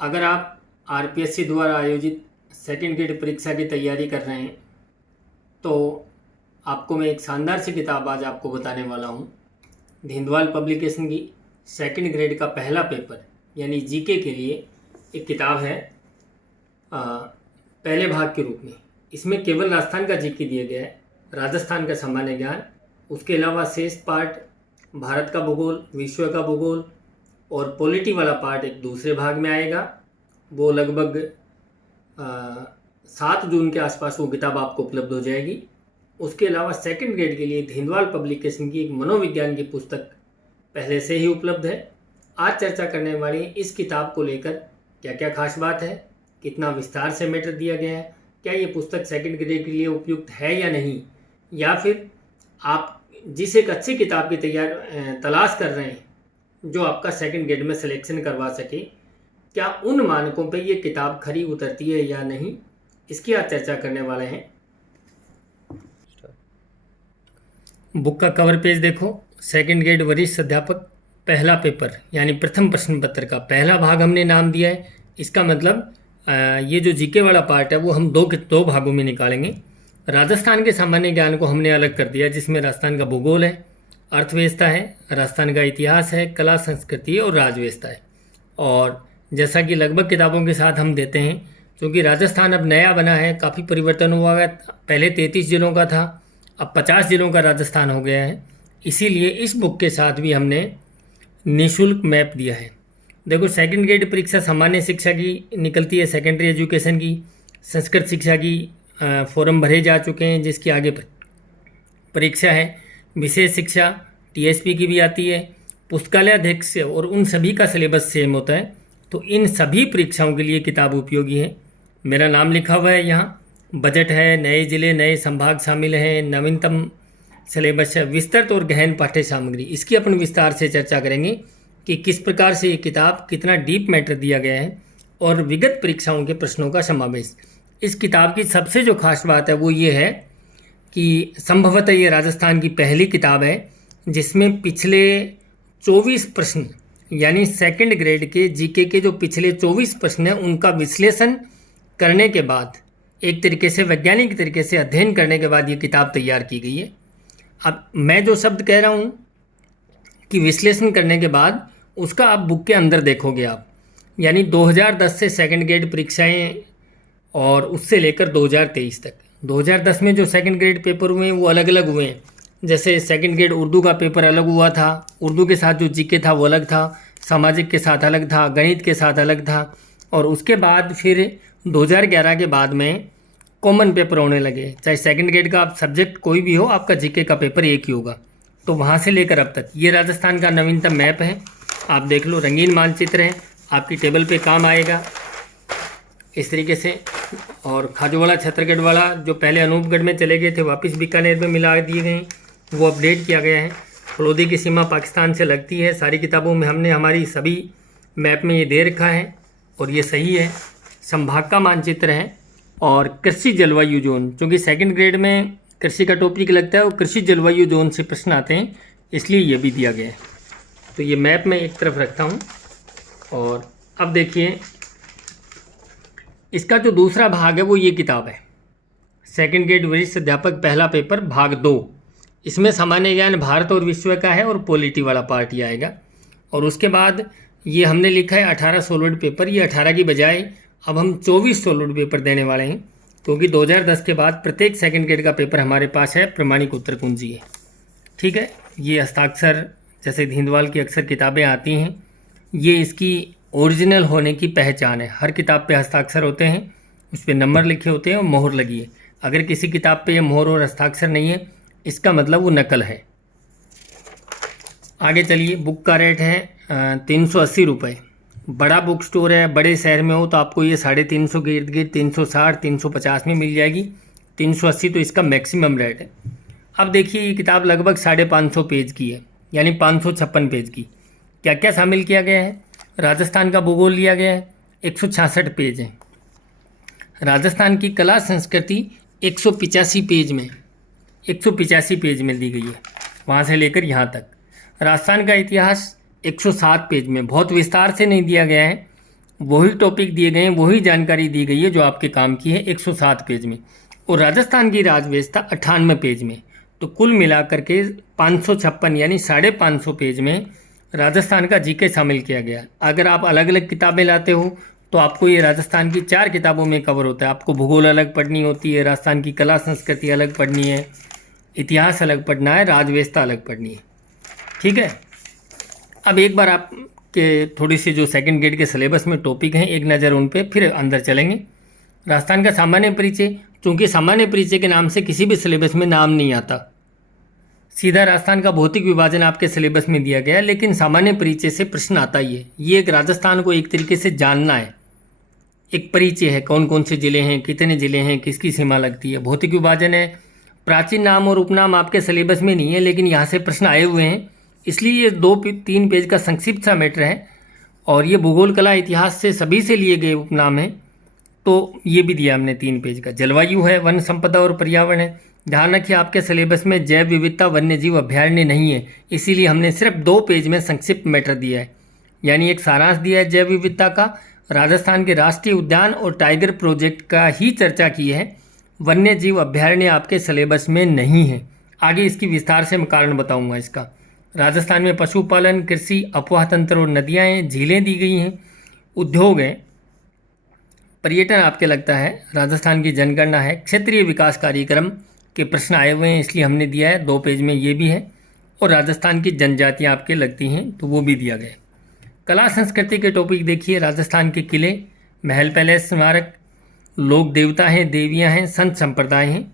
अगर आप आरपीएससी द्वारा आयोजित सेकंड ग्रेड परीक्षा की तैयारी कर रहे हैं तो आपको मैं एक शानदार सी किताब आज आपको बताने वाला हूँ। धिंदवाल पब्लिकेशन की सेकंड ग्रेड का पहला पेपर यानी जीके के लिए एक किताब है पहले भाग के रूप में। इसमें केवल राजस्थान का जीके दिया गया है, राजस्थान का सामान्य ज्ञान, उसके अलावा शेष पार्ट भारत का भूगोल, विश्व का भूगोल और पॉलिटी वाला पार्ट एक दूसरे भाग में आएगा। वो लगभग 7 जून के आसपास वो किताब आपको उपलब्ध हो जाएगी। उसके अलावा सेकंड ग्रेड के लिए धिंदवाल पब्लिकेशन की एक मनोविज्ञान की पुस्तक पहले से ही उपलब्ध है। आज चर्चा करने वाली इस किताब को लेकर क्या क्या खास बात है, कितना विस्तार से मैटर दिया गया है, क्या ये पुस्तक सेकंड ग्रेड के लिए उपयुक्त है या नहीं, या फिर आप जिस एक अच्छी किताब की तलाश कर रहे हैं जो आपका सेकंड ग्रेड में सिलेक्शन करवा सके, क्या उन मानकों पे ये किताब खरी उतरती है या नहीं, इसकी आज चर्चा करने वाले हैं। बुक का कवर पेज देखो। सेकंड ग्रेड वरिष्ठ अध्यापक पहला पेपर यानी प्रथम प्रश्न पत्र का पहला भाग हमने नाम दिया है। इसका मतलब ये जो जीके वाला पार्ट है वो हम दो भागों में निकालेंगे। राजस्थान के सामान्य ज्ञान को हमने अलग कर दिया, जिसमें राजस्थान का भूगोल है, अर्थव्यवस्था है, राजस्थान का इतिहास है, कला संस्कृति और राजव्यवस्था है। और जैसा कि लगभग किताबों के साथ हम देते हैं, क्योंकि राजस्थान अब नया बना है, काफ़ी परिवर्तन हुआ है। पहले 33 जिलों का था, अब 50 जिलों का राजस्थान हो गया है। इसीलिए इस बुक के साथ भी हमने निःशुल्क मैप दिया है। देखो, सेकंड ग्रेड परीक्षा सामान्य शिक्षा की निकलती है, सेकेंडरी एजुकेशन की, संस्कृत शिक्षा की फॉर्म भरे जा चुके हैं, जिसकी आगे परीक्षा है। विशेष शिक्षा टीएसपी की भी आती है, पुस्तकालय अध्यक्ष और उन सभी का सिलेबस सेम होता है। तो इन सभी परीक्षाओं के लिए किताब उपयोगी है। मेरा नाम लिखा हुआ है यहाँ, बजट है, नए जिले नए संभाग शामिल हैं, नवीनतम सिलेबस है, विस्तृत और गहन पाठ्य सामग्री। इसकी अपन विस्तार से चर्चा करेंगे कि किस प्रकार से ये किताब, कितना डीप मैटर दिया गया है और विगत परीक्षाओं के प्रश्नों का समावेश। इस किताब की सबसे जो खास बात है वो ये है कि संभवतः ये राजस्थान की पहली किताब है जिसमें पिछले 24 प्रश्न यानी सेकंड ग्रेड के जीके के जो पिछले 24 प्रश्न हैं उनका विश्लेषण करने के बाद, एक तरीके से वैज्ञानिक तरीके से अध्ययन करने के बाद ये किताब तैयार की गई है। अब मैं जो शब्द कह रहा हूँ कि विश्लेषण करने के बाद, उसका आप बुक के अंदर देखोगे आप, यानी 2010 से सेकंड ग्रेड परीक्षाएं और उससे लेकर 2023 तक। 2010 में जो सेकंड ग्रेड पेपर हुए हैं वो अलग अलग हुए हैं। जैसे सेकंड ग्रेड उर्दू का पेपर अलग हुआ था, उर्दू के साथ जो जीके था वो अलग था, सामाजिक के साथ अलग था, गणित के साथ अलग था। और उसके बाद फिर 2011 के बाद में कॉमन पेपर होने लगे। चाहे सेकंड ग्रेड का आप सब्जेक्ट कोई भी हो, आपका जीके का पेपर एक ही होगा। तो वहाँ से लेकर अब तक ये राजस्थान का नवीनतम मैप है, आप देख लो, रंगीन मानचित्र है, आपकी टेबल पे काम आएगा इस तरीके से। और खाजूवाड़ा छत्तीसगढ़ वाला जो पहले अनूपगढ़ में चले गए थे वापस बीकानेर में मिला दिए गए, वो अपडेट किया गया है। फलोदी की सीमा पाकिस्तान से लगती है। सारी किताबों में हमने हमारी सभी मैप में ये दे रखा है और ये सही है। संभाग का मानचित्र है और कृषि जलवायु जोन, क्योंकि सेकंड ग्रेड में कृषि का टॉपिक लगता है और कृषि जलवायु जोन से प्रश्न आते हैं, इसलिए ये भी दिया गया है। तो ये मैप मैं एक तरफ रखता हूँ। और अब देखिए, इसका जो दूसरा भाग है वो ये किताब है, सेकंड ग्रेड वरिष्ठ अध्यापक पहला पेपर भाग 2। इसमें सामान्य ज्ञान भारत और विश्व का है और पॉलिटी वाला पार्ट ही आएगा। और उसके बाद ये हमने लिखा है 18 सॉलिड पेपर। ये 18 की बजाय अब हम 24 सॉलिड पेपर देने वाले हैं, क्योंकि 2010 के बाद प्रत्येक सेकंड ग्रेड का पेपर हमारे पास है, प्रमाणिक उत्तर कुंजी है। ठीक है, ये हस्ताक्षर जैसे धिंदवाल की अक्सर किताबें आती हैं, ये इसकी ओरिजिनल होने की पहचान है। हर किताब पे हस्ताक्षर होते हैं, उस पर नंबर लिखे होते हैं और मोहर लगी है। अगर किसी किताब पे ये मोहर और हस्ताक्षर नहीं है, इसका मतलब वो नकल है। आगे चलिए, बुक का रेट है 380 रुपये। बड़ा बुक स्टोर है, बड़े शहर में हो तो आपको ये 350 के इर्द गिर्द 360 350 में मिल जाएगी। 380 तो इसका मैक्सिमम रेट है। अब देखिए, ये किताब लगभग 550 पेज की है, यानी 556 पेज की। क्या क्या शामिल किया गया है? राजस्थान का भूगोल लिया गया है, 166 पेज हैं। राजस्थान की कला संस्कृति 185 पेज में 185 पेज में दी गई है, वहाँ से लेकर यहाँ तक। राजस्थान का इतिहास 107 पेज में, बहुत विस्तार से नहीं दिया गया है, वही टॉपिक दिए गए हैं, वही जानकारी दी गई है जो आपके काम की है 107 पेज में, और राजस्थान की राजवेशता 98 पेज में। तो कुल मिलाकर के 556 यानी 550 पेज में राजस्थान का जीके शामिल किया गया। अगर आप अलग अलग किताबें लाते हो तो आपको ये राजस्थान की 4 किताबों में कवर होता है। आपको भूगोल अलग पढ़नी होती है, राजस्थान की कला संस्कृति अलग पढ़नी है, इतिहास अलग पढ़ना है, राजवेशता अलग पढ़नी है। ठीक है, अब एक बार आपके थोड़ी सी जो सेकंड ग्रेड के सिलेबस में टॉपिक हैं, एक नज़र उन पे फिर अंदर चलेंगे। राजस्थान का सामान्य परिचय, चूँकि सामान्य परिचय के नाम से किसी भी सिलेबस में नाम नहीं आता, सीधा राजस्थान का भौतिक विभाजन आपके सिलेबस में दिया गया है, लेकिन सामान्य परिचय से प्रश्न आता ही है। ये एक राजस्थान को एक तरीके से जानना है, एक परिचय है, कौन कौन से ज़िले हैं, कितने ज़िले हैं, किसकी सीमा लगती है। भौतिक विभाजन है, प्राचीन नाम और उपनाम आपके सिलेबस में नहीं है, लेकिन यहाँ से प्रश्न आए हुए हैं, इसलिए ये 2-3 पेज का संक्षिप्त सा मैटर है। और ये भूगोल कला इतिहास से सभी से लिए गए उपनाम हैं, तो ये भी दिया हमने 3 पेज का। जलवायु है, वन संपदा और पर्यावरण है। ध्यान रखिए आपके सिलेबस में जैव विविधता वन्य जीव अभ्यारण्य नहीं है, इसीलिए हमने सिर्फ 2 पेज में संक्षिप्त मैटर दिया है, यानी एक सारांश दिया है जैव विविधता का, राजस्थान के राष्ट्रीय उद्यान और टाइगर प्रोजेक्ट का ही चर्चा की है। वन्य जीव अभ्यारण्य आपके सिलेबस में नहीं है। आगे इसकी विस्तार से मैं कारण बताऊंगा इसका। राजस्थान में पशुपालन, कृषि, अफवाह तंत्र और नदियाँ हैं, झीलें दी गई हैं, उद्योग हैं, पर्यटन आपके लगता है, राजस्थान की जनगणना है, क्षेत्रीय विकास कार्यक्रम के प्रश्न आए हुए हैं, इसलिए हमने दिया है 2 पेज में, ये भी है। और राजस्थान की जनजातियाँ आपके लगती हैं, तो वो भी दिया गया। कला संस्कृति के टॉपिक देखिए, राजस्थान के किले, महल, पैलेस, स्मारक, लोक देवता हैं, देवियाँ हैं, संत संप्रदाय हैं,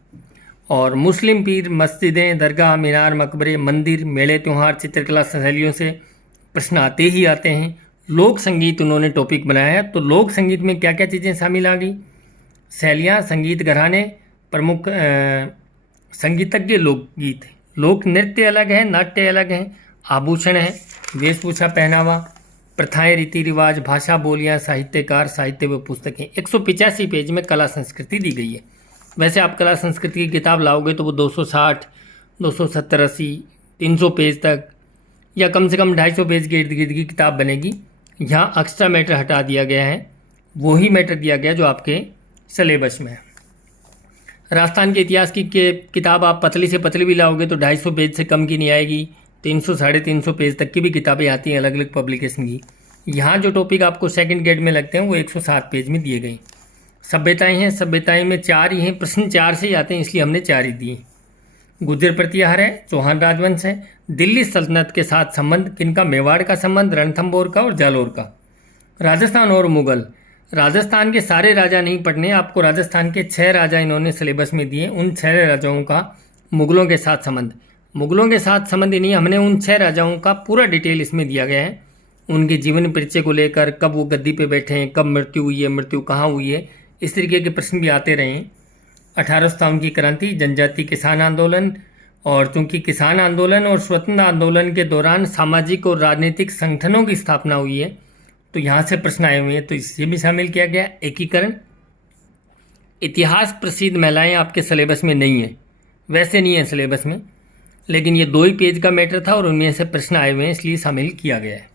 और मुस्लिम पीर, मस्जिदें, दरगाह, मीनार, मकबरे, मंदिर, मेले, त्योहार, चित्रकला शैलियों से प्रश्न आते ही आते हैं। लोक संगीत उन्होंने टॉपिक बनाया है, तो लोक संगीत में क्या क्या चीज़ें शामिल आ गई? शैलियाँ, संगीत घराने, प्रमुख संगीतज्ञ, लोकगीत, लोक नृत्य अलग है, नाट्य अलग है, आभूषण है, वेशभूषा, पहनावा, प्रथाएं, रीति रिवाज, भाषा, बोलियाँ, साहित्यकार, साहित्य व पुस्तकें। 185 पेज में कला संस्कृति दी गई है। वैसे आप कला संस्कृति की किताब लाओगे तो वो 260, 270, 80, 300 पेज तक, या कम से कम 250 पेज के इर्द गिर्द की किताब बनेगी। यहाँ एक्स्ट्रा मैटर हटा दिया गया है, वही मैटर दिया गया जो आपके सिलेबस में है। राजस्थान के इतिहास की किताब आप पतली से पतली भी लाओगे तो 250 पेज से कम की नहीं आएगी, 300, 350 पेज तक की भी किताबें आती हैं अलग अलग पब्लिकेशन की। यहाँ जो टॉपिक आपको सेकंड ग्रेड में लगते हैं वो 107 पेज में दिए गए। सभ्यताएं हैं, सभ्यताएं में 4 ही हैं, प्रश्न 4 से ही आते हैं, इसलिए हमने 4 ही दिए। गुर्जर प्रतिहार है, चौहान राजवंश है, दिल्ली सल्तनत के साथ संबंध किनका? मेवाड़ का संबंध, रणथंभौर का और जालोर का। राजस्थान और मुगल, राजस्थान के सारे राजा नहीं पढ़ने, आपको राजस्थान के 6 राजा इन्होंने सिलेबस में दिए। उन 6 राजाओं का मुगलों के साथ संबंध, मुगलों के साथ संबंध ही नहीं, हमने उन 6 राजाओं का पूरा डिटेल इसमें दिया गया है, उनके जीवन परिचय को लेकर, कब वो गद्दी पे बैठे हैं, कब मृत्यु हुई है, मृत्यु कहाँ हुई है, इस तरीके के प्रश्न भी आते रहे हैं। 1857 की क्रांति, जनजाति किसान आंदोलन, और चूंकि किसान आंदोलन और स्वतंत्र आंदोलन के दौरान सामाजिक और राजनीतिक संगठनों की स्थापना हुई है, तो यहाँ से प्रश्न आए हुए हैं, तो इसे भी शामिल किया गया। एकीकरण, इतिहास, प्रसिद्ध महिलाएं आपके सिलेबस में नहीं है, वैसे नहीं है सिलेबस में, लेकिन ये 2 ही पेज का मैटर था और उनमें से प्रश्न आए हुए हैं, इसलिए शामिल किया गया है।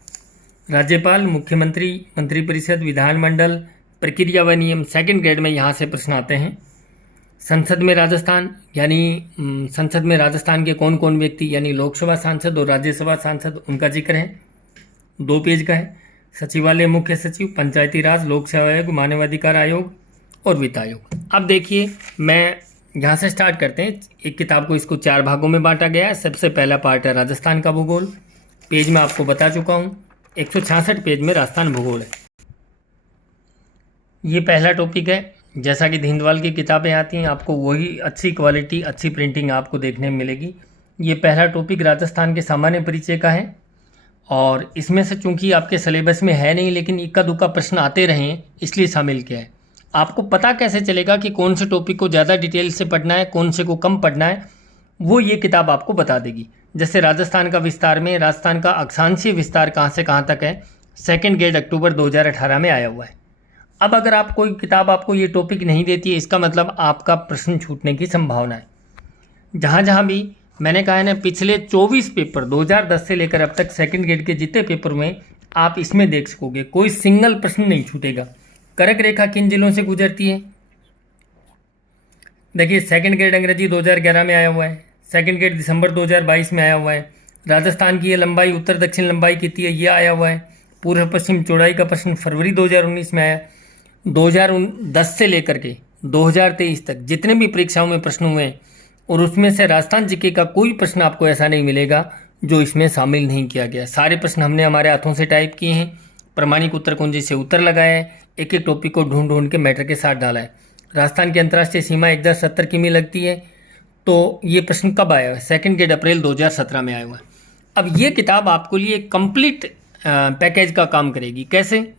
राज्यपाल, मुख्यमंत्री, मंत्रिपरिषद, विधानमंडल, प्रक्रिया व नियम, सेकंड ग्रेड में यहाँ से प्रश्न आते हैं। संसद में राजस्थान, यानी संसद में राजस्थान के कौन कौन व्यक्ति, यानी लोकसभा सांसद और राज्यसभा सांसद, उनका जिक्र है, 2 पेज का है। सचिवालय, मुख्य सचिव, पंचायती राज, लोक सेवा आयोग, मानवाधिकार आयोग और वित्त आयोग। अब देखिए, मैं यहाँ से स्टार्ट करते हैं। एक किताब को इसको 4 भागों में बांटा गया है। सबसे पहला पार्ट है राजस्थान का भूगोल, पेज में आपको बता चुका हूँ, 166 पेज में राजस्थान भूगोल है। ये पहला टॉपिक है। जैसा कि धिंदवाल की किताबें आती हैं, आपको वही अच्छी क्वालिटी, अच्छी प्रिंटिंग आपको देखने में मिलेगी। ये पहला टॉपिक राजस्थान के सामान्य परिचय का है, और इसमें से चूंकि आपके सिलेबस में है नहीं, लेकिन इक्का दुक्का प्रश्न आते रहे हैं, इसलिए शामिल किया है। आपको पता कैसे चलेगा कि कौन से टॉपिक को ज़्यादा डिटेल से पढ़ना है, कौन से को कम पढ़ना है, वो ये किताब आपको बता देगी। जैसे राजस्थान का विस्तार में, राजस्थान का अक्षांशीय विस्तार कहाँ से कहाँ तक है, सेकंड ग्रेड अक्टूबर 2018 में आया हुआ है। अब अगर आप कोई किताब आपको ये टॉपिक नहीं देती है, इसका मतलब आपका प्रश्न छूटने की संभावना है। जहाँ जहाँ भी मैंने कहा है ना, पिछले 24 पेपर 2010 से लेकर अब तक सेकंड ग्रेड के जितने पेपर में आप इसमें देख सकोगे, कोई सिंगल प्रश्न नहीं छूटेगा। कर्क रेखा किन जिलों से गुजरती है? देखिए, सेकंड ग्रेड अंग्रेजी 2011 में आया हुआ है, सेकंड ग्रेड दिसंबर 2022 में आया हुआ है। राजस्थान की ये लंबाई उत्तर दक्षिण लंबाई कितनी है, ये आया हुआ है। पूर्व पश्चिम चौड़ाई का प्रश्न फरवरी 2019 में आया। 2010 से लेकर के 2023 तक जितने भी परीक्षाओं में प्रश्न हुए हैं, और उसमें से राजस्थान जीके का कोई प्रश्न आपको ऐसा नहीं मिलेगा जो इसमें शामिल नहीं किया गया। सारे प्रश्न हमने हमारे हाथों से टाइप किए हैं, प्रमाणिक उत्तर कुंजी से उत्तर लगाया है, एक एक टॉपिक को ढूंढ ढूंढ के मैटर के साथ डाला है। राजस्थान की अंतर्राष्ट्रीय सीमा 1070 किमी लगती है। तो ये प्रश्न कब आया है? सेकंड ग्रेड अप्रैल 2017 में आया हुआ है। अब ये किताब आपको लिए कंप्लीट पैकेज का काम करेगी। कैसे?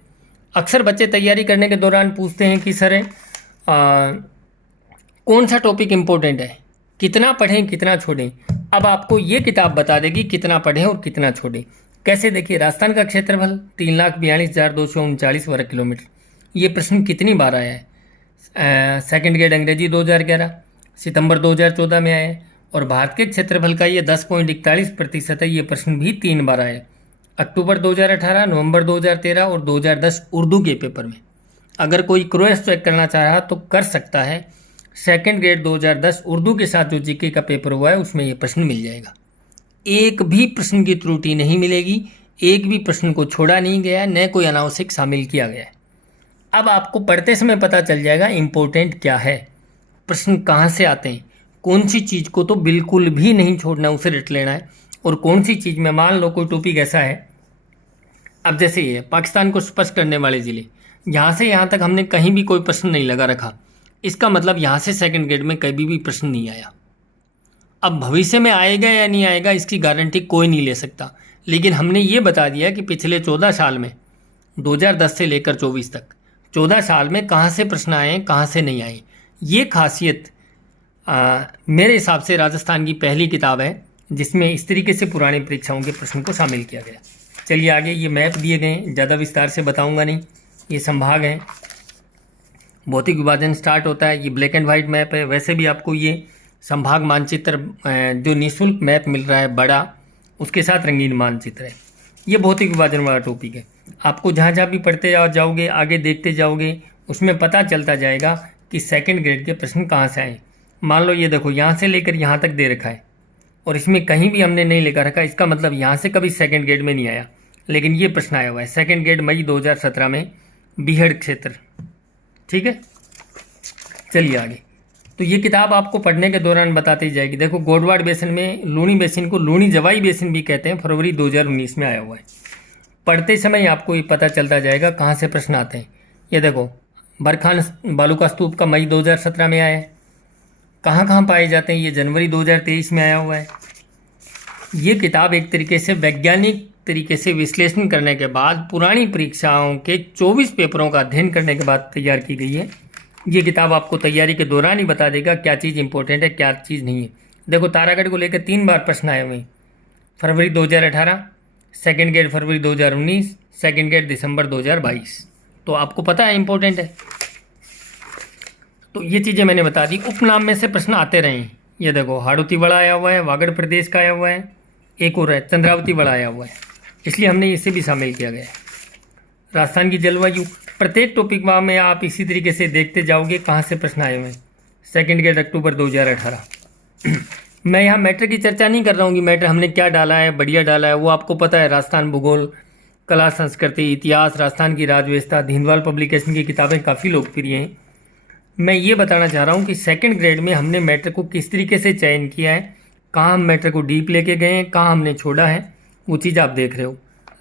अक्सर बच्चे तैयारी करने के दौरान पूछते हैं कि सर कौन सा टॉपिक इम्पोर्टेंट है, कितना पढ़ें कितना छोड़ें। अब आपको ये किताब बता देगी कितना पढ़ें और कितना छोड़ें। कैसे? देखिए, राजस्थान का क्षेत्रफल 3,42,239 वर्ग किलोमीटर। ये प्रश्न कितनी बार आया है? सेकंड ग्रेड अंग्रेजी 2011, सितंबर 2014 में आया है। और भारत के क्षेत्रफल का ये 10.41% है। ये प्रश्न भी 3 बार आया है, अक्टूबर 2018, नवंबर 2013 और 2010 उर्दू के पेपर में। अगर कोई क्रॉस चेक करना चाह रहा तो कर सकता है। सेकंड ग्रेड 2010 उर्दू के साथ जो जीके का पेपर हुआ है उसमें ये प्रश्न मिल जाएगा। एक भी प्रश्न की त्रुटि नहीं मिलेगी, एक भी प्रश्न को छोड़ा नहीं गया, न कोई अनावश्यक शामिल किया गया है। अब आपको पढ़ते समय पता चल जाएगा इम्पोर्टेंट क्या है, प्रश्न कहाँ से आते हैं, कौन सी चीज़ को तो बिल्कुल भी नहीं छोड़ना, उसे रट लेना है, और कौन सी चीज़ में, मान लो कोई टॉपिक ऐसा है, अब जैसे ये पाकिस्तान को स्पष्ट करने वाले ज़िले, यहाँ से यहाँ तक हमने कहीं भी कोई प्रश्न नहीं लगा रखा, इसका मतलब यहाँ से सेकंड ग्रेड में कभी भी प्रश्न नहीं आया। अब भविष्य में आएगा या नहीं आएगा इसकी गारंटी कोई नहीं ले सकता, लेकिन हमने ये बता दिया कि पिछले 14 साल में 2010 से लेकर 24 तक 14 साल में कहाँ से प्रश्न आए कहाँ से नहीं आए। ये खासियत मेरे हिसाब से राजस्थान की पहली किताब है जिसमें इस तरीके से पुरानी परीक्षाओं के प्रश्न को शामिल किया गया। चलिए आगे, ये मैप दिए गए हैं, ज़्यादा विस्तार से बताऊंगा नहीं। ये संभाग हैं, भौतिक विभाजन स्टार्ट होता है। ये ब्लैक एंड वाइट मैप है। वैसे भी आपको ये संभाग मानचित्र जो निःशुल्क मैप मिल रहा है बड़ा, उसके साथ रंगीन मानचित्र है। ये भौतिक विभाजन वाला टॉपिक है। आपको जहाँ जहाँ भी पढ़ते जाओगे, आगे देखते जाओगे, उसमें पता चलता जाएगा कि सेकंड ग्रेड के प्रश्न कहाँ से आए। मान लो ये देखो, यहाँ से लेकर यहाँ तक दे रखा है और इसमें कहीं भी हमने नहीं लिखा रखा, इसका मतलब यहाँ से कभी सेकंड ग्रेड में नहीं आया, लेकिन ये प्रश्न आया हुआ है सेकंड ग्रेड मई 2017 में, बीहड़ क्षेत्र। ठीक है, चलिए आगे। तो ये किताब आपको पढ़ने के दौरान बताती जाएगी। देखो, गोडवाड़ बेसिन में लूणी बेसिन को लूणी जवाई बेसिन भी कहते हैं, फरवरी 2019 में आया हुआ है। पढ़ते समय आपको ये पता चलता जाएगा कहाँ से प्रश्न आते हैं। ये देखो, बरखान बालू का स्तूप का मई 2017 में आया है। कहाँ कहाँ पाए जाते हैं, ये जनवरी 2023 में आया हुआ है। ये किताब एक तरीके से वैज्ञानिक तरीके से विश्लेषण करने के बाद, पुरानी परीक्षाओं के 24 पेपरों का अध्ययन करने के बाद तैयार की गई है। ये किताब आपको तैयारी के दौरान ही बता देगा क्या चीज़ इंपॉर्टेंट है, क्या चीज़ नहीं है। देखो, तारागढ़ को लेकर 3 बार प्रश्न आए हुए हैं, फरवरी 2018, सेकंड ग्रेड फरवरी 2019, सेकंड ग्रेड दिसंबर 2022। तो आपको पता है इंपॉर्टेंट है। तो ये चीज़ें मैंने बता दी। उपनाम में से प्रश्न आते रहे हैं। ये देखो, हाड़ौती वाला आया हुआ है, वागड़ प्रदेश का आया हुआ है, एक और है चंद्रावती वाला आया हुआ है, इसलिए हमने इसे भी शामिल किया गया है। राजस्थान की जलवायु, प्रत्येक टॉपिक में आप इसी तरीके से देखते जाओगे कहाँ से प्रश्न आए हुए हैं। सेकंड ग्रेड अक्टूबर 2018। मैं यहाँ मैटर की चर्चा नहीं कर रहा हूँ कि मैटर हमने क्या डाला है, बढ़िया डाला है, वो आपको पता है। राजस्थान भूगोल, कला संस्कृति, इतिहास, राजस्थान की राजव्यवस्था, दीनदयाल पब्लिकेशन की किताबें काफ़ी लोकप्रिय हैं। मैं ये बताना चाह रहा हूँ कि सेकंड ग्रेड में हमने मैटर को किस तरीके से चयन किया है, कहाँ हम मैटर को डीप लेके गए हैं, कहाँ हमने छोड़ा है, वो चीज़ आप देख रहे हो।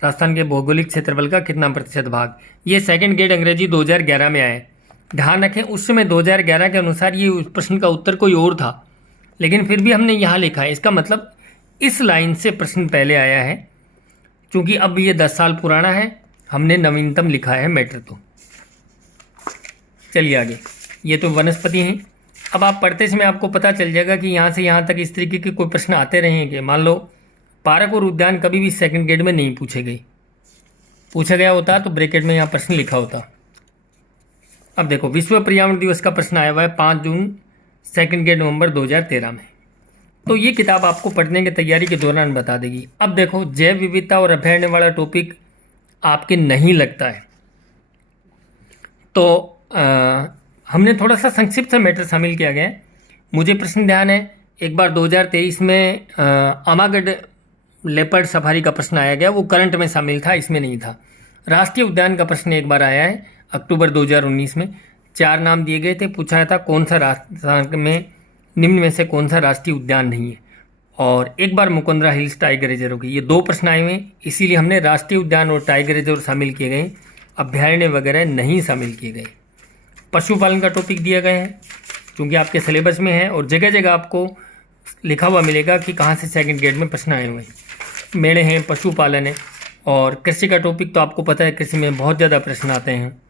राजस्थान के भौगोलिक क्षेत्रफल का कितना प्रतिशत भाग, ये सेकंड ग्रेड अंग्रेजी 2011 में आया है। ध्यान रखें, उस समय 2011 के अनुसार ये उस प्रश्न का उत्तर कोई और था, लेकिन फिर भी हमने यहाँ लिखा है। इसका मतलब इस लाइन से प्रश्न पहले आया है, क्योंकि अब ये 10 साल पुराना है, हमने नवीनतम लिखा है मैटर। तो चलिए आगे, ये तो वनस्पति हैं। अब आप पढ़ते समय आपको पता चल जाएगा कि यहाँ से यहाँ तक इस तरीके के कोई प्रश्न आते रहेंगे। मान लो पार्क और उद्यान कभी भी सेकंड ग्रेड में नहीं पूछा गया होता तो ब्रैकेट में यहाँ प्रश्न लिखा होता। अब देखो, विश्व पर्यावरण दिवस का प्रश्न आया हुआ है 5 जून, सेकंड ग्रेड नवंबर 2013 में। तो ये किताब आपको पढ़ने की तैयारी के दौरान बता देगी। अब देखो, जैव विविधता और अभ्यारण्य वाला टॉपिक आपके नहीं लगता है। तो हमने थोड़ा सा संक्षिप्त सा मैटर शामिल किया गया है। मुझे प्रश्न ध्यान है, एक बार 2023 में अमागढ़ लेपर्ड सफारी का प्रश्न आया गया, वो करंट में शामिल था, इसमें नहीं था। राष्ट्रीय उद्यान का प्रश्न एक बार आया है अक्टूबर 2019 में। 4 नाम दिए गए थे, पूछा था कौन सा राजस्थान में निम्न में से कौन सा राष्ट्रीय उद्यान नहीं है, और एक बार मुकुंदरा हिल्स टाइगर रिजर्व की। ये 2 प्रश्न आए हुए हैं, इसीलिए हमने राष्ट्रीय उद्यान और टाइगर रिजर्व शामिल किए गए, अभ्यारण्य वगैरह नहीं शामिल किए गए। पशुपालन का टॉपिक दिया गया है क्योंकि आपके सिलेबस में है, और जगह जगह आपको लिखा हुआ मिलेगा कि कहाँ से सेकंड ग्रेड में प्रश्न आए हुए हैं। मेढ़े हैं, पशुपालन है, और कृषि का टॉपिक तो आपको पता है, कृषि में बहुत ज़्यादा प्रश्न आते हैं।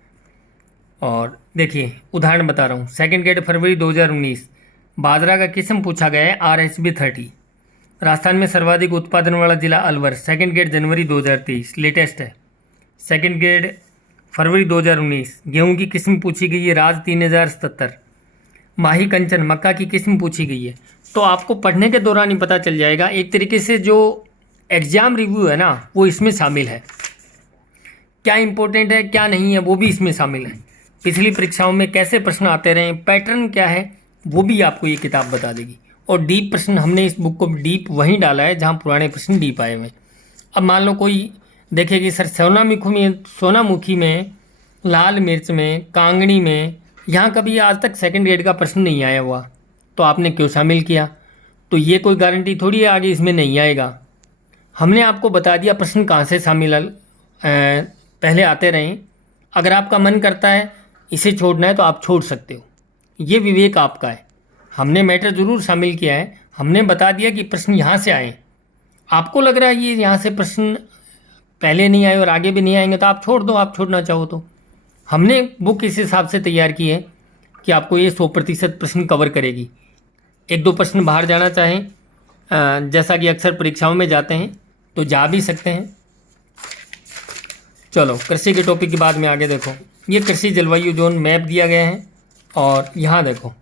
और देखिए उदाहरण बता रहा हूँ, सेकंड ग्रेड फरवरी 2019 बाजरा का किस्म पूछा गया है RSB 30। राजस्थान में सर्वाधिक उत्पादन वाला जिला अलवर, सेकंड ग्रेड जनवरी 2023 लेटेस्ट है। सेकंड ग्रेड फरवरी 2019 गेहूं की किस्म पूछी गई है राज 3077। माही कंचन मक्का की किस्म पूछी गई है। तो आपको पढ़ने के दौरान ही पता चल जाएगा, एक तरीके से जो एग्ज़ाम रिव्यू है ना वो इसमें शामिल है, क्या इंपॉर्टेंट है क्या नहीं है वो भी इसमें शामिल है। पिछली परीक्षाओं में कैसे प्रश्न आते रहे, पैटर्न क्या है, वो भी आपको ये किताब बता देगी। और डीप प्रश्न हमने इस बुक को डीप वहीं डाला है जहाँ पुराने प्रश्न डीप आए हुए हैं। अब मान लो कोई देखे कि सर सोनामुखी में, लाल मिर्च में, कांगड़ी में, यहाँ कभी आज तक सेकंड ग्रेड का प्रश्न नहीं आया हुआ, तो आपने क्यों शामिल किया? तो ये कोई गारंटी थोड़ी है आगे इसमें नहीं आएगा। हमने आपको बता दिया प्रश्न कहाँ से शामिल पहले आते रहें। अगर आपका मन करता है इसे छोड़ना है तो आप छोड़ सकते हो, ये विवेक आपका है। हमने मैटर ज़रूर शामिल किया है, हमने बता दिया कि प्रश्न यहाँ से आए। आपको लग रहा है ये यहाँ से प्रश्न पहले नहीं आए और आगे भी नहीं आएंगे तो आप छोड़ दो, आप छोड़ना चाहो तो। हमने बुक इस हिसाब से तैयार की है कि आपको ये 100% प्रश्न कवर करेगी। 1-2 प्रश्न बाहर जाना चाहें, जैसा कि अक्सर परीक्षाओं में जाते हैं, तो जा भी सकते हैं। चलो कृषि के टॉपिक के बाद में आगे देखो, ये कृषि जलवायु जोन मैप दिया गया है, और यहाँ देखो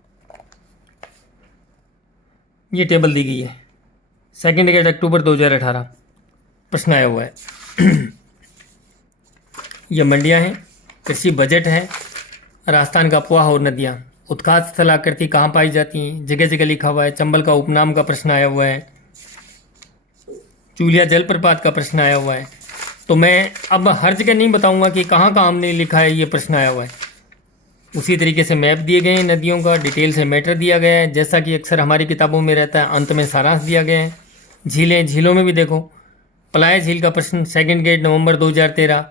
ये टेबल दी गई है। सेकंड ग्रेड अक्टूबर 2018 प्रश्न आया हुआ है। ये मंडियाँ हैं, कृषि बजट है, राजस्थान का पोहा और नदियाँ, उत्खात स्थल आकृति कहाँ पाई जाती हैं, जगह जगह लिखा हुआ है। चंबल का उपनाम का प्रश्न आया हुआ है, चूलिया जलप्रपात का प्रश्न आया हुआ है। तो मैं अब हर जगह नहीं बताऊंगा कि कहाँ कहाँ हमने लिखा है ये प्रश्न आया हुआ है। उसी तरीके से मैप दिए गए हैं नदियों का, डिटेल से मैटर दिया गया है, जैसा कि अक्सर हमारी किताबों में रहता है, अंत में सारांश दिया गया है। झीलों में भी देखो, पलाया झील का प्रश्न सेकंड ग्रेड नवंबर 2013।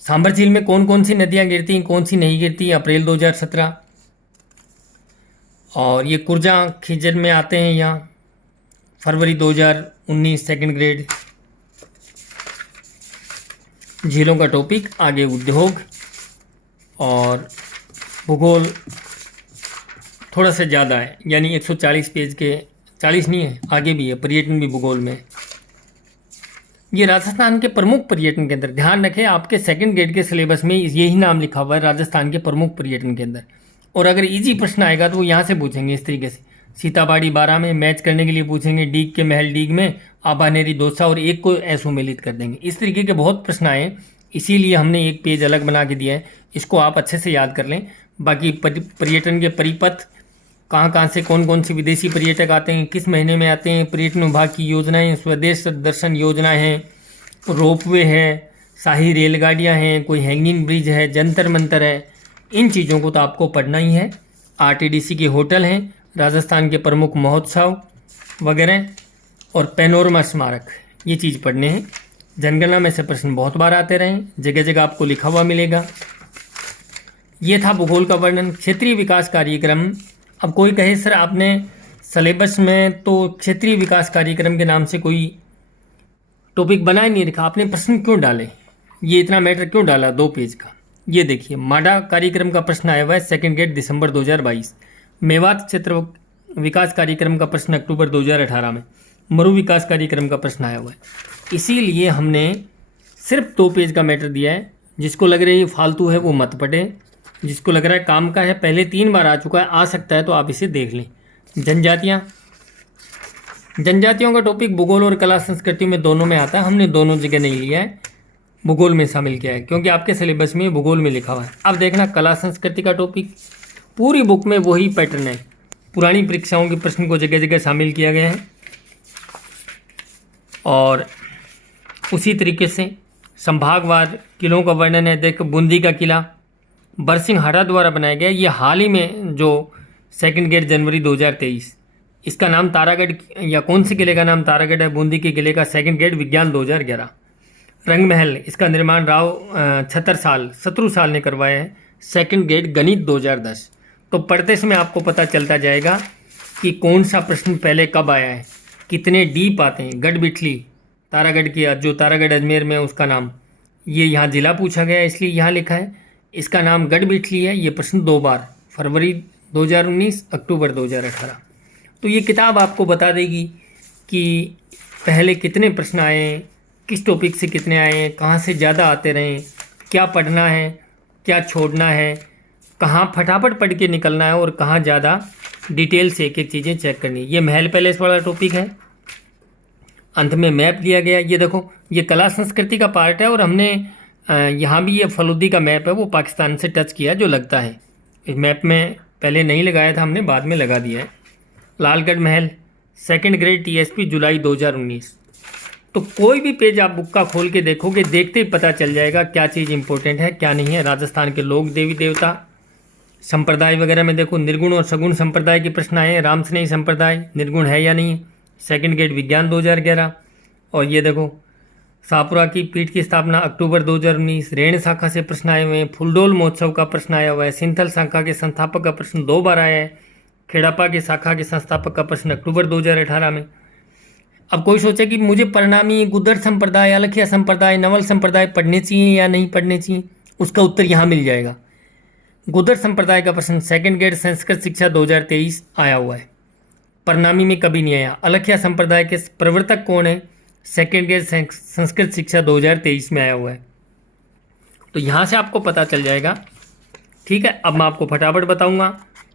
सांभर झील में कौन कौन सी नदियाँ गिरती हैं, कौन सी नहीं गिरती, अप्रैल 2017। और ये कुर्जा खिजर में आते हैं यहाँ, फरवरी 2019 सेकंड ग्रेड। झीलों का टॉपिक आगे उद्योग और भूगोल थोड़ा सा ज़्यादा है, यानी 140 पेज के, 40 नहीं है, आगे भी है, पर्यटन भी भूगोल में। ये राजस्थान के प्रमुख पर्यटन केंद्र, ध्यान रखें आपके सेकंड ग्रेड के सिलेबस में यही नाम लिखा हुआ है, राजस्थान के प्रमुख पर्यटन केंद्र। और अगर इजी प्रश्न आएगा तो वो यहाँ से पूछेंगे इस तरीके से, सीताबाड़ी 12 में मैच करने के लिए पूछेंगे, डीग के महल डीग में, आबानेरी दोसा, और एक को असुमेलित कर देंगे। इस तरीके के बहुत प्रश्न आए, इसीलिए हमने एक पेज अलग बना के दिया है, इसको आप अच्छे से याद कर लें। बाकी पर्यटन के परिपथ, कहाँ कहाँ से कौन कौन से विदेशी पर्यटक आते हैं, किस महीने में आते हैं, पर्यटन विभाग की योजनाएं, स्वदेश दर्शन योजनाएं हैं, रोपवे है, शाही रेलगाड़ियाँ हैं, कोई हैंगिंग ब्रिज है, जंतर मंतर है, इन चीज़ों को तो आपको पढ़ना ही है। RTDC के होटल हैं, राजस्थान के प्रमुख महोत्सव वगैरह, और पैनोरमा स्मारक, ये चीज़ पढ़ने हैं। जनगणना में से प्रश्न बहुत बार आते रहे, जगह जगह आपको लिखा हुआ मिलेगा। ये था भूगोल का वर्णन। क्षेत्रीय विकास कार्यक्रम, अब कोई कहे सर आपने सिलेबस में तो क्षेत्रीय विकास कार्यक्रम के नाम से कोई टॉपिक बना ही नहीं रखा, आपने प्रश्न क्यों डाले, ये इतना मैटर क्यों डाला 2 पेज का? ये देखिए माडा कार्यक्रम का प्रश्न आया हुआ है सेकंड ग्रेड दिसंबर 2022। मेवात क्षेत्र विकास कार्यक्रम का प्रश्न अक्टूबर 2018 में। मरु विकास कार्यक्रम का प्रश्न आया हुआ है। इसीलिए हमने सिर्फ 2 पेज का मैटर दिया है। जिसको लग रहा है ये फालतू है वो मत पढ़े, जिसको लग रहा है काम का है, पहले 3 बार आ चुका है, आ सकता है तो आप इसे देख लें। जनजातियों का टॉपिक भूगोल और कला संस्कृति में दोनों में आता है, हमने दोनों जगह नहीं लिया है। भूगोल में शामिल किया है, क्योंकि आपके सिलेबस में भूगोल में लिखा हुआ है। अब देखना कला संस्कृति का टॉपिक, पूरी बुक में वही पैटर्न है, पुरानी परीक्षाओं के प्रश्न को जगह जगह शामिल किया गया है और उसी तरीके से संभागवार किलों का वर्णन है। देखो बूंदी का किला बरसिंह हाड़ा द्वारा बनाया गया, ये हाल ही में जो सेकंड गेट जनवरी 2023, इसका नाम तारागढ़, या कौन से किले का नाम तारागढ़ है, बूंदी के किले का सेकंड गेट विज्ञान 2011। रंगमहल, इसका निर्माण राव शत्रुसाल ने करवाया है, सेकंड गेट गणित 2010। तो पढ़ते समय आपको पता चलता जाएगा कि कौन सा प्रश्न पहले कब आया है, कितने डीप आते हैं। गढ़ बिठली तारागढ़ की, जो तारागढ़ अजमेर में है उसका नाम, ये यहाँ जिला पूछा गया है इसलिए यहाँ लिखा है, इसका नाम गढ़ बिठली है। ये प्रश्न 2 बार, फरवरी 2019, अक्टूबर 2018। तो ये किताब आपको बता देगी कि पहले कितने प्रश्न आए, किस टॉपिक से कितने आए, कहाँ से ज़्यादा आते रहे, क्या पढ़ना है, क्या छोड़ना है, कहाँ फटाफट पढ़ के निकलना है और कहाँ ज़्यादा डिटेल से एक एक चीज़ें चेक करनी है। ये महल पैलेस वाला टॉपिक है। अंत में मैप दिया गया, ये देखो ये कला संस्कृति का पार्ट है और हमने यहाँ भी ये फलूदी का मैप है वो पाकिस्तान से टच किया जो लगता है। इस मैप में पहले नहीं लगाया था हमने, बाद में लगा दिया है। लालगढ़ महल सेकंड ग्रेड टीएसपी जुलाई 2019। तो कोई भी पेज आप बुक का खोल के देखोगे, देखते ही पता चल जाएगा क्या चीज़ इंपॉर्टेंट है क्या नहीं है। राजस्थान के लोक देवी देवता संप्रदाय वगैरह में देखो निर्गुण और सगुण संप्रदाय के प्रश्न आए हैं। रामस्नेही संप्रदाय निर्गुण है या नहीं, सेकंड गेट विज्ञान 2011। और ये देखो शाहपुरा की पीठ की स्थापना अक्टूबर 2019, रेण शाखा से प्रश्न आए हुए हैं। फुलडोल महोत्सव का प्रश्न आया हुआ है। सिंथल शाखा के संस्थापक का प्रश्न 2 बार आया है। खेड़ापा के शाखा के संस्थापक का प्रश्न अक्टूबर 2018 में। अब कोई सोचे कि मुझे परिणामी गुदर संप्रदाय, अलखिया संप्रदाय, नवल संप्रदाय पढ़ने चाहिए या नहीं पढ़ने चाहिए, उसका उत्तर यहाँ मिल जाएगा। गुदर संप्रदाय का प्रश्न सेकंड ग्रेड संस्कृत शिक्षा 2023 आया हुआ है, परिणामी में कभी नहीं आया। अलखिया संप्रदाय के प्रवर्तक कौन है, सेकंड ग्रेड संस्कृत शिक्षा 2023 में आया हुआ है। तो यहाँ से आपको पता चल जाएगा। ठीक है, अब मैं आपको फटाफट बताऊंगा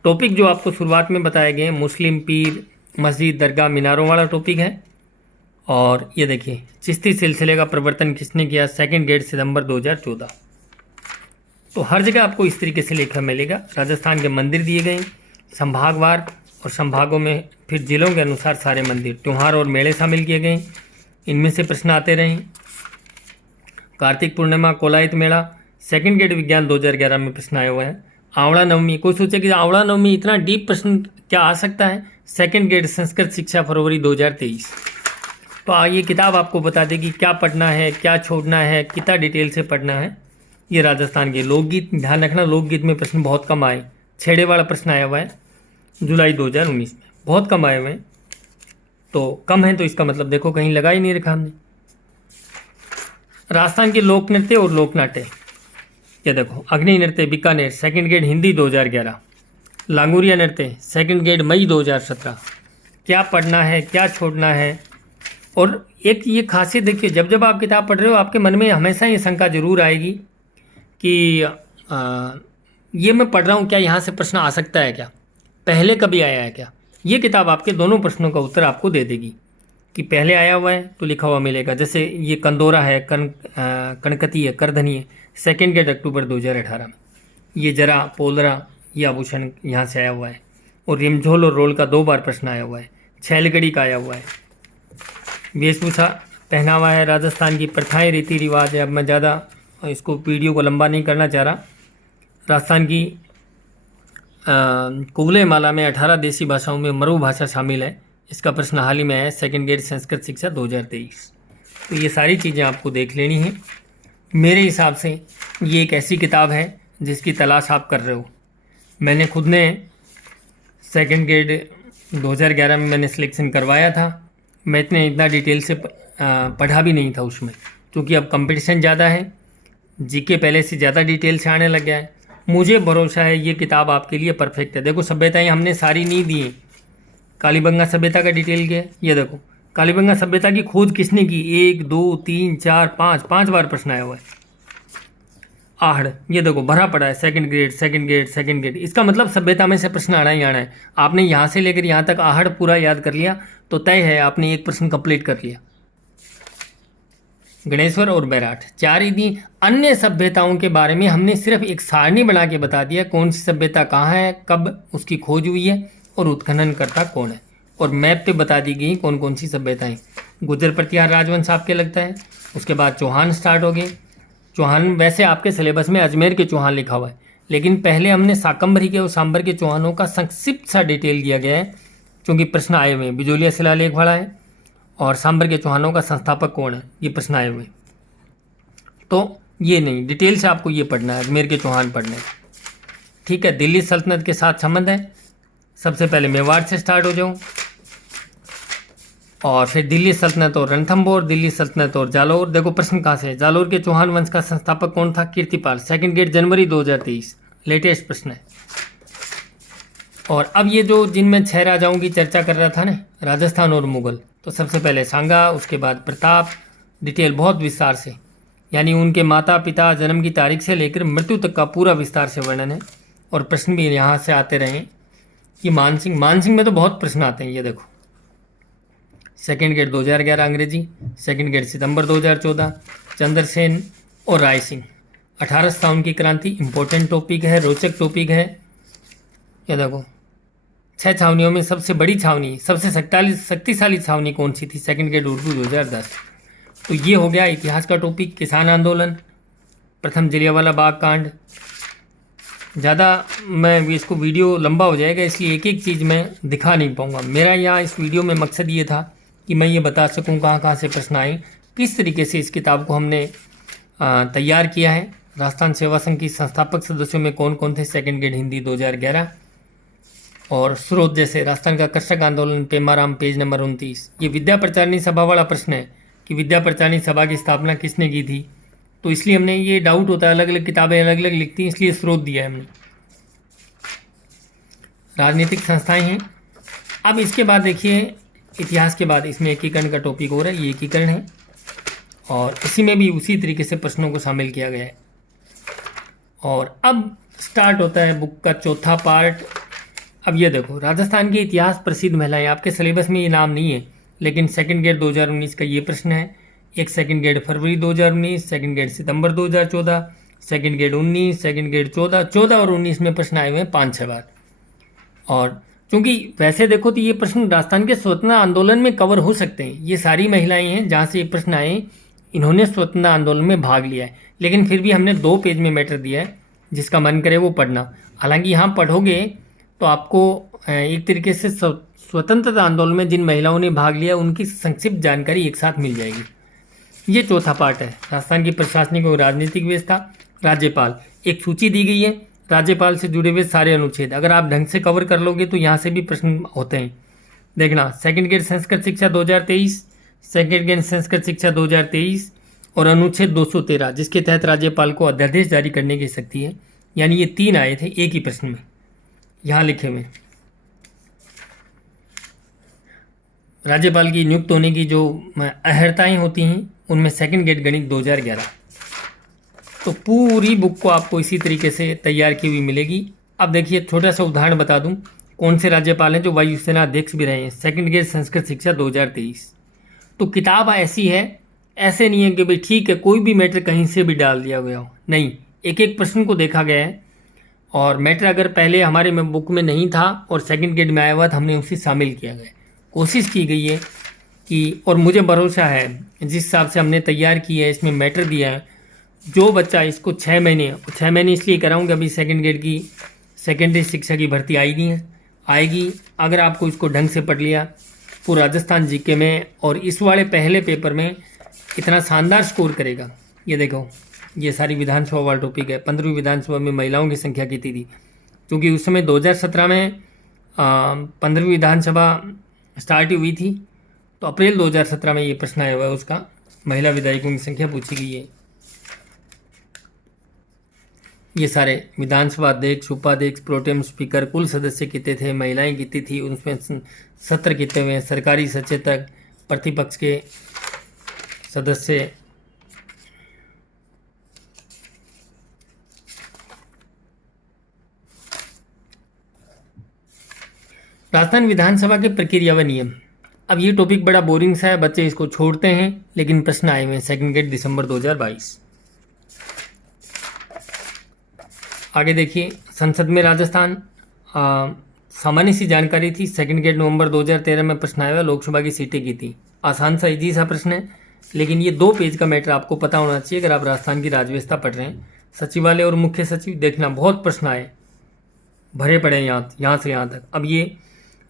टॉपिक जो आपको शुरुआत में बताए गए हैं। मुस्लिम पीर, मस्जिद, दरगाह, मीनारों वाला टॉपिक है। और ये देखिए चिश्ती सिलसिले का प्रवर्तन किसने किया, सेकंड ग्रेड सितंबर 2014। तो हर जगह आपको इस तरीके से लिखा मिलेगा। राजस्थान के मंदिर दिए गए, संभागवार और संभागों में फिर जिलों के अनुसार सारे मंदिर, त्यौहार और मेले शामिल किए गए, इनमें से प्रश्न आते रहे। कार्तिक पूर्णिमा, कोलायत मेला, सेकंड ग्रेड विज्ञान 2011 में प्रश्न आया हुआ है। आंवला नवमी, कोई सोचे कि आंवला नवमी इतना डीप प्रश्न क्या आ सकता है, सेकंड ग्रेड संस्कृत शिक्षा फरवरी 2023। तो ये किताब आपको बता देगी क्या पढ़ना है, क्या छोड़ना है, कितना डिटेल से पढ़ना है। ये राजस्थान के लोकगीत, ध्यान रखना लोकगीत में प्रश्न बहुत कम आए। छेड़े वाला प्रश्न आया हुआ है जुलाई 2019 में, बहुत कम आए हुए हैं। तो कम है तो इसका मतलब देखो कहीं लगा ही नहीं रखा हमने। राजस्थान के लोक नृत्य और लोक नाट्य, ये देखो अग्नि नृत्य बीकानेर, सेकंड ग्रेड हिंदी 2011। लांगुरिया नृत्य सेकंड ग्रेड मई 2017। क्या पढ़ना है, क्या छोड़ना है। और एक ये खासियत देखिए, जब जब आप किताब पढ़ रहे हो आपके मन में हमेशा ये शंका जरूर आएगी कि ये मैं पढ़ रहा हूँ, क्या यहाँ से प्रश्न आ सकता है, क्या पहले कभी आया है क्या। ये किताब आपके दोनों प्रश्नों का उत्तर आपको दे देगी कि पहले आया हुआ है तो लिखा हुआ मिलेगा। जैसे ये कंदोरा है, कनकती है, करधनी है, सेकेंड ग्रेड अक्टूबर 2018 में। ये जरा पोलरा, ये आभूषण यहाँ से आया हुआ है। और रिमझोल और रोल का 2 बार प्रश्न आया हुआ है। छैलगढ़ी का आया हुआ है। वेशभूषा पहनावा है, राजस्थान की प्रथाएं, रीति रिवाज है। अब मैं ज़्यादा इसको वीडियो को लंबा नहीं करना चाह रहा। राजस्थान की कुबले माला में 18 देसी भाषाओं में मरू भाषा शामिल है, इसका प्रश्न हाल ही में है, सेकंड ग्रेड संस्कृत शिक्षा 2023। तो ये सारी चीज़ें आपको देख लेनी है। मेरे हिसाब से ये एक ऐसी किताब है जिसकी तलाश आप कर रहे हो। मैंने खुद ने सेकंड ग्रेड 2011 में मैंने सिलेक्शन करवाया था। मैं इतना डिटेल से पढ़ा भी नहीं था उसमें, क्योंकि अब कंपटीशन ज़्यादा है, जीके पहले से ज़्यादा डिटेल से आने लग गया है। मुझे भरोसा है ये किताब आपके लिए परफेक्ट है। देखो सभ्यताएं हमने सारी नहीं दी है। कालीबंगा सभ्यता का डिटेल क्या है, ये देखो कालीबंगा सभ्यता की खोज किसने की, 1 2 3 4 5 बार प्रश्न आया हुआ है। आहड़, ये देखो भरा पड़ा है, second grade second grade second grade. इसका मतलब सभ्यता में से प्रश्न आना ही आना है। आपने यहाँ से लेकर यहाँ तक आहड़ पूरा याद कर लिया तो तय है आपने एक प्रश्न कंप्लीट कर लिया। गणेश्वर और बैराट, 4 ही दी। अन्य सभ्यताओं के बारे में हमने सिर्फ एक सारणी बना के बता दिया, कौन सी सभ्यता कहाँ है, कब उसकी खोज हुई है और उत्खननकर्ता कौन है, और मैप पे बता दी गई कौन कौन सी सभ्यताएं। गुर्जर प्रतिहार राजवंश आपके लगता है, उसके बाद चौहान स्टार्ट हो गए। चौहान वैसे आपके सिलेबस में अजमेर के चौहान लिखा हुआ है, लेकिन पहले हमने शाकंभरी के और सांबर के चौहानों का संक्षिप्त सा डिटेल दिया गया है, क्योंकि प्रश्न आए हुए हैं। बिजोलिया शिलालेख वाला है और सांबर के चौहानों का संस्थापक कौन है, ये प्रश्न आए हुए। तो ये नहीं, डिटेल से आपको ये पढ़ना है, अजमेर के चौहान पढ़ने। ठीक है, दिल्ली सल्तनत के साथ संबंध है। सबसे पहले मेवाड़ से स्टार्ट हो जाऊँ, और फिर दिल्ली सल्तनत और रणथंभौर, दिल्ली सल्तनत और जालौर। देखो प्रश्न कहाँ से है, जालौर के चौहान वंश का संस्थापक कौन था, कीर्तिपाल। सेकंड गेट जनवरी 2023, लेटेस्ट प्रश्न है। और अब ये जो जिनमें 6 राजाओं की चर्चा कर रहा था ना, राजस्थान और मुगल, तो सबसे पहले सांगा, उसके बाद प्रताप, डिटेल बहुत विस्तार से, यानी उनके माता पिता, जन्म की तारीख से लेकर मृत्यु तक का पूरा विस्तार से वर्णन है। और प्रश्न भी यहाँ से आते रहे कि मानसिंह, मानसिंह में तो बहुत प्रश्न आते हैं। ये देखो, सेकंड गेट 2011 अंग्रेजी, सेकंड गेट सितंबर 2014, चंद्रसेन और राय सिंह। 1857 की क्रांति इंपॉर्टेंट टॉपिक है, रोचक टॉपिक है। ये देखो, 6 छावनियों में सबसे बड़ी छावनी, सबसे शक्तिशाली छावनी कौन सी थी, सेकंड गेट उर्दू 2010। तो ये हो गया इतिहास का टॉपिक। किसान आंदोलन, प्रथम जलियांवाला बाग कांड। ज़्यादा मैं इसको वीडियो लंबा हो जाएगा, इसलिए एक एक चीज़ मैं दिखा नहीं पाऊँगा। मेरा यहाँ इस वीडियो में मकसद ये था कि मैं ये बता सकूँ कहाँ कहाँ से प्रश्न आए, किस तरीके से इस किताब को हमने तैयार किया है। राजस्थान सेवा संघ की संस्थापक सदस्यों में कौन कौन थे, सेकंड गेट हिंदी 2011। और स्रोत जैसे राजस्थान का कृषक आंदोलन, पेमाराम, पेज नंबर 29। ये विद्या प्रचारिणी सभा वाला प्रश्न है कि विद्या प्रचारिणी सभा की स्थापना किसने की थी, तो इसलिए हमने, ये डाउट होता है, अलग अलग किताबें अलग अलग लिखती हैं, इसलिए स्रोत दिया है हमने। राजनीतिक संस्थाएं हैं। अब इसके बाद देखिए, इतिहास के बाद इसमें एकीकरण का टॉपिक हो रहा है, ये एकीकरण है, और इसी में भी उसी तरीके से प्रश्नों को शामिल किया गया है। और अब स्टार्ट होता है बुक का चौथा पार्ट। अब ये देखो, राजस्थान के इतिहास प्रसिद्ध महिलाएं, आपके सिलेबस में ये नाम नहीं है, लेकिन सेकंड गेट 2019 का ये प्रश्न है। एक सेकंड गेट फरवरी 2019, सेकंड गेट सितंबर 2014, सेकंड गेट 19, सेकंड गेट 14 और 19 में प्रश्न आए हुए हैं 5-6 बार। और क्योंकि वैसे देखो तो ये प्रश्न राजस्थान के स्वतंत्रता आंदोलन में कवर हो सकते हैं, ये सारी महिलाएं हैं जहाँ से ये प्रश्न आए, इन्होंने स्वतंत्रता आंदोलन में भाग लिया है, लेकिन फिर भी हमने 2 पेज में मैटर दिया है, जिसका मन करे वो पढ़ना। हालांकि यहाँ पढ़ोगे तो आपको एक तरीके से स्वतंत्रता आंदोलन में जिन महिलाओं ने भाग लिया उनकी संक्षिप्त जानकारी एक साथ मिल जाएगी। ये चौथा पार्ट है, राजस्थान की प्रशासनिक और राजनीतिक व्यवस्था। राज्यपाल, एक सूची दी गई है, राज्यपाल से जुड़े हुए सारे अनुच्छेद, अगर आप ढंग से कवर कर लोगे तो यहाँ से भी प्रश्न होते हैं। देखना, सेकंड गेट संस्कृत शिक्षा 2023, सेकंड गेट संस्कृत शिक्षा 2023 और अनुच्छेद 213, जिसके तहत राज्यपाल को अध्यादेश जारी करने की शक्ति है। यानी ये 3 आए थे एक ही प्रश्न में, यहाँ लिखे हुए। राज्यपाल की नियुक्त होने की जो अहर्ताएँ होती हैं, उनमें सेकंड गेट गणित 2011। तो पूरी बुक को आपको इसी तरीके से तैयार की हुई मिलेगी। अब देखिए, छोटा सा उदाहरण बता दूं, कौन से राज्यपाल हैं जो वायुसेना अध्यक्ष भी रहे हैं। सेकंड गेट संस्कृत शिक्षा 2023। तो किताब ऐसी है, ऐसे नहीं है कि भाई ठीक है कोई भी मैटर कहीं से भी डाल दिया गया हो, नहीं, एक एक प्रश्न को देखा गया है। और मैटर अगर पहले हमारे में बुक में नहीं था और सेकंड गेट में आया हुआ तो हमने उसे शामिल किया गया, कोशिश की गई है कि, और मुझे भरोसा है जिस हिसाब से हमने तैयार किया है, इसमें मैटर दिया है, जो बच्चा इसको 6 महीने इसलिए कराऊँ कि अभी सेकंड गेट की सेकेंडरी शिक्षा की भर्ती आएगी। अगर आपको इसको ढंग से पढ़ लिया, पूरा राजस्थान जीके में और इस वाले पहले पेपर में इतना शानदार स्कोर करेगा। ये देखो, ये सारी विधानसभा वाला टॉपिक है। 15वीं विधानसभा में महिलाओं की संख्या कितनी थी, क्योंकि उस समय 2017 में 15वीं विधानसभा स्टार्ट हुई थी, तो अप्रैल 2017 में ये प्रश्न आया हुआ है, उसका महिला विधायकों की संख्या पूछी गई है। ये सारे विधानसभा अध्यक्ष, उपाध्यक्ष, प्रोटेम स्पीकर, कुल सदस्य कितने थे, महिलाएं कितनी थी, उनमें सत्र कितने हुए, सरकारी सचेतक, प्रतिपक्ष के सदस्य। राजस्थान विधानसभा के प्रक्रिया व नियम। अब ये टॉपिक बड़ा बोरिंग सा है, बच्चे इसको छोड़ते हैं, लेकिन प्रश्न आए हुए हैं सेकंड गेट दिसंबर 2022। आगे देखिए, संसद में राजस्थान, सामान्य सी जानकारी थी। सेकंड गेट नवंबर 2013 में प्रश्न आया हुआ, लोकसभा की सीटें की थी। आसान सा इजी सा प्रश्न है, लेकिन ये 2 पेज का मैटर आपको पता होना चाहिए अगर आप राजस्थान की राजव्यवस्था पढ़ रहे हैं। सचिवालय और मुख्य सचिव देखना, बहुत प्रश्न आए, भरे पड़े हैं यहाँ से यहाँ तक। अब ये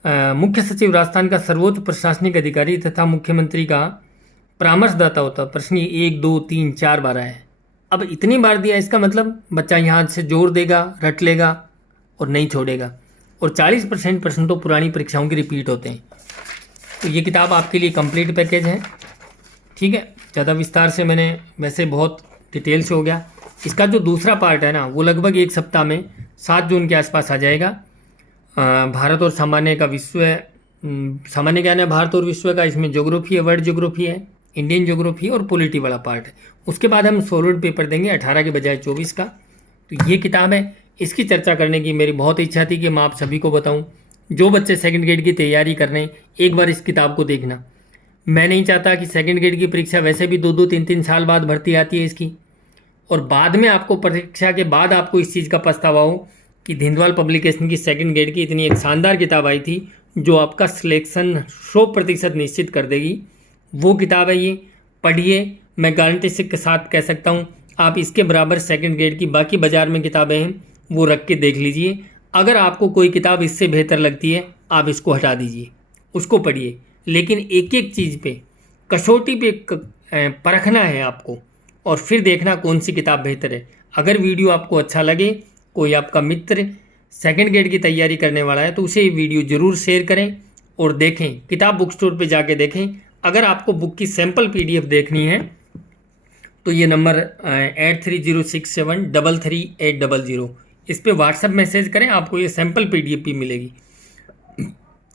मुख्य सचिव राजस्थान का सर्वोच्च प्रशासनिक अधिकारी तथा मुख्यमंत्री का परामर्शदाता होता है। प्रश्न 1 2 3 4 बार आया है। अब इतनी बार दिया, इसका मतलब बच्चा यहाँ से जोड़ देगा, रट लेगा और नहीं छोड़ेगा। और 40% प्रश्न तो पुरानी परीक्षाओं के रिपीट होते हैं। तो ये किताब आपके लिए कंप्लीट पैकेज है, ठीक है। ज़्यादा विस्तार से मैंने, वैसे बहुत डिटेल से हो गया। इसका जो दूसरा पार्ट है ना, वो लगभग 1 सप्ताह में 7 जून के आसपास आ जाएगा। भारत और सामान्य का विश्व, सामान्य ज्ञान है भारत और विश्व का, इसमें ज्योग्राफी है, वर्ल्ड ज्योग्राफी है, इंडियन ज्योग्राफी और पॉलिटी वाला पार्ट है। उसके बाद हम सॉलिड पेपर देंगे 18 के बजाय 24 का। तो ये किताब है, इसकी चर्चा करने की मेरी बहुत इच्छा थी कि मैं आप सभी को बताऊं। जो बच्चे सेकंड ग्रेड की तैयारी कर रहे हैं, एक बार इस किताब को देखना। मैं नहीं चाहता कि सेकंड ग्रेड की परीक्षा वैसे भी 2-2 3-3 साल बाद भर्ती आती है इसकी, और बाद में आपको परीक्षा के बाद आपको इस चीज़ का पछतावा हो कि धिंदवाल पब्लिकेशन की सेकंड ग्रेड की इतनी एक शानदार किताब आई थी जो आपका सिलेक्शन 100% निश्चित कर देगी। वो किताब है ये, पढ़िए। मैं गारंटी से के साथ कह सकता हूँ, आप इसके बराबर सेकंड ग्रेड की बाकी बाज़ार में किताबें हैं वो रख के देख लीजिए। अगर आपको कोई किताब इससे बेहतर लगती है, आप इसको हटा दीजिए, उसको पढ़िए। लेकिन एक एक चीज़ पे, कसौटी पे परखना है आपको, और फिर देखना कौन सी किताब बेहतर है। अगर वीडियो आपको अच्छा लगे, कोई आपका मित्र सेकंड ग्रेड की तैयारी करने वाला है, तो उसे ये वीडियो ज़रूर शेयर करें और देखें। किताब बुक स्टोर पे जाके देखें। अगर आपको बुक की सैम्पल PDF देखनी है तो ये नंबर 8306733800, इस पर व्हाट्सएप मैसेज करें, आपको ये सैम्पल PDF भी मिलेगी।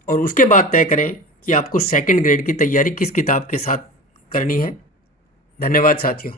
और उसके बाद तय करें कि आपको सेकंड ग्रेड की तैयारी किस किताब के साथ करनी है। धन्यवाद साथियों।